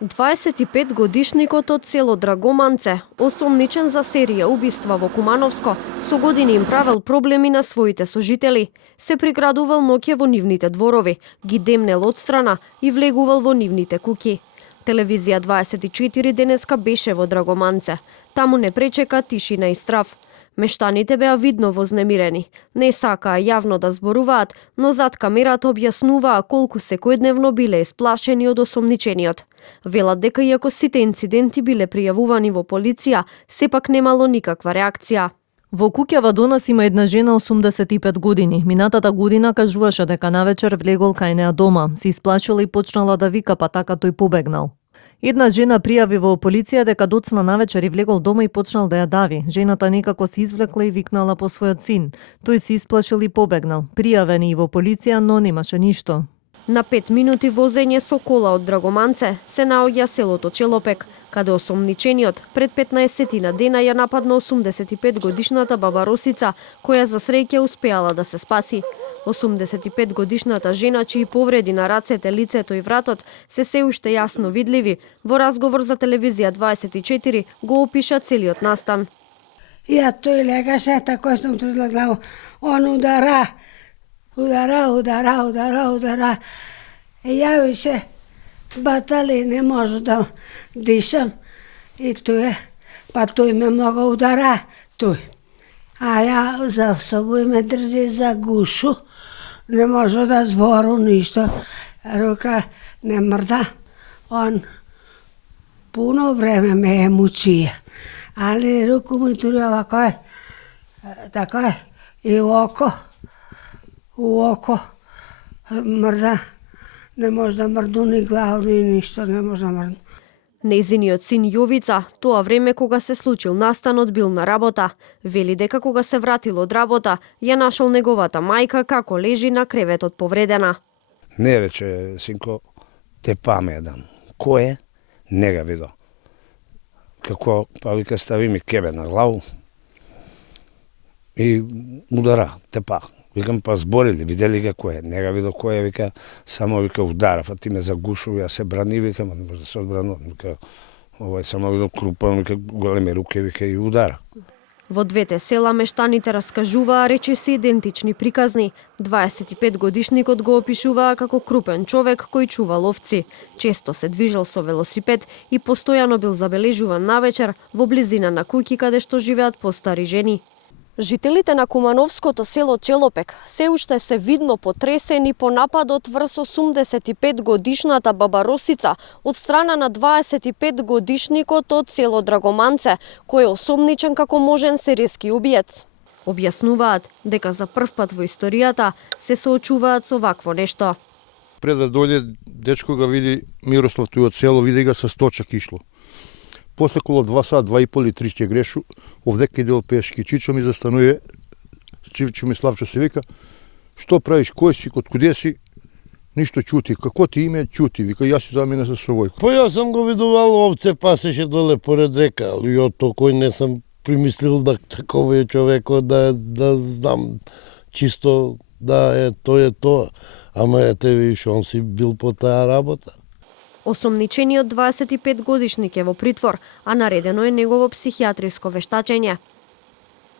25-годишникот од село Драгоманце, осомничен за серија убиства во Кумановско, со години им правел проблеми на своите сожители. Се приградувал ноќе во нивните дворови, ги демнел одстрана и влегувал во нивните куќи. Телевизија 24 денеска беше во Драгоманце. Таму не пречека тишина и страв. Мештаните беа видно вознемирени. Не сакаа јавно да зборуваат, но зад камерата објаснуваа колку секојдневно биле исплашени од осомничениот. Велат дека иако сите инциденти биле пријавувани во полиција, сепак немало никаква реакција. Во куќава до нас има една жена 85 години. Минатата година кажуваше дека навечер влегол кај неа дома, се исплашила и почнала да вика, па така тој побегнал. Една жена пријави во полиција дека доцна навечер и влегол дома и почнал да ја дави. Жената некако се извлекла и викнала по својот син. Тој се исплашил и побегнал. Пријавени и во полиција, но немаше ништо. На 5 минути возење со кола од Драгоманце се наоѓа селото Челопек, каде осомничениот пред 15 дена ја нападна 85 годишната баба Росица, која за среќа успеала да се спаси. 85 годишната жена, чии повреди на рацете, лицето и вратот се уште јасно видливи, во разговор за телевизија 24 го опиша целиот настан. Ја тој легаше, тако сум трудила главу, он удара. Ја више батали, не можу да дишам. И тој па тој ме многу удара, тој. А ја за собој ме држи за гушу, не можу да збору ништо. Рука не мрда. Он пуно време ме е мучија. Али руку ми тури овако така е, и у око мрда. Не може да мрду ни глава, ни ништо, не може да мрду. Нејзиниот син Јовица, тоа време кога се случил настанот, бил на работа. Вели дека кога се вратил од работа, ја нашол неговата мајка како лежи на креветот повредена. Не рече, синко, те паме еден. Кој е? Не ga видо. Како, па вика, стави ми кебе на главу и удара, те па. Викам, па зборили, видели га кој е. Не ga видо кој е, вика, само вика удара, а ти ме загушува, ја се брани, вика, не може да се одбранува. Вика, само видо крупан, вика, големи руке, вика, и удара. Во двете села мештаните раскажуваа речиси идентични приказни. 25-годишникот го опишуваа како крупен човек кој чувал овци. Често се движел со велосипед и постојано бил забележуван навечер во близина на куќи каде што живеат постари жени. Жителите на Кумановското село Челопек се уште се видно потресени по нападот врз 85 годишната баба Росица од страна на 25 годишникот од село Драгоманце, кој е осомничен како можен серијски убиец. Објаснуваат дека за прв пат во историјата се соочуваат со вакво нешто. Пред да дојде дечко го види Мирослав тој од село, види го со сточак ишло. После около 2 сат, 2,5 или 3 ќе грешу, овдека идел пешки. Чичо ми застануе, Чичо ми Славчо се вика, што правиш, кој си, од куде си? Ништо чути, како ти име, чути, вика, јас си замина за Совојко. Па јас сам го видувал, овце пасеше доле поред река, али од тој не сам примислил да таков е човекот, да знам чисто да е тоа. Ама ете виш, он си бил по таа работа. Осомничениот 25 годишник е во притвор, а наредено е негово психијатриско вештачење.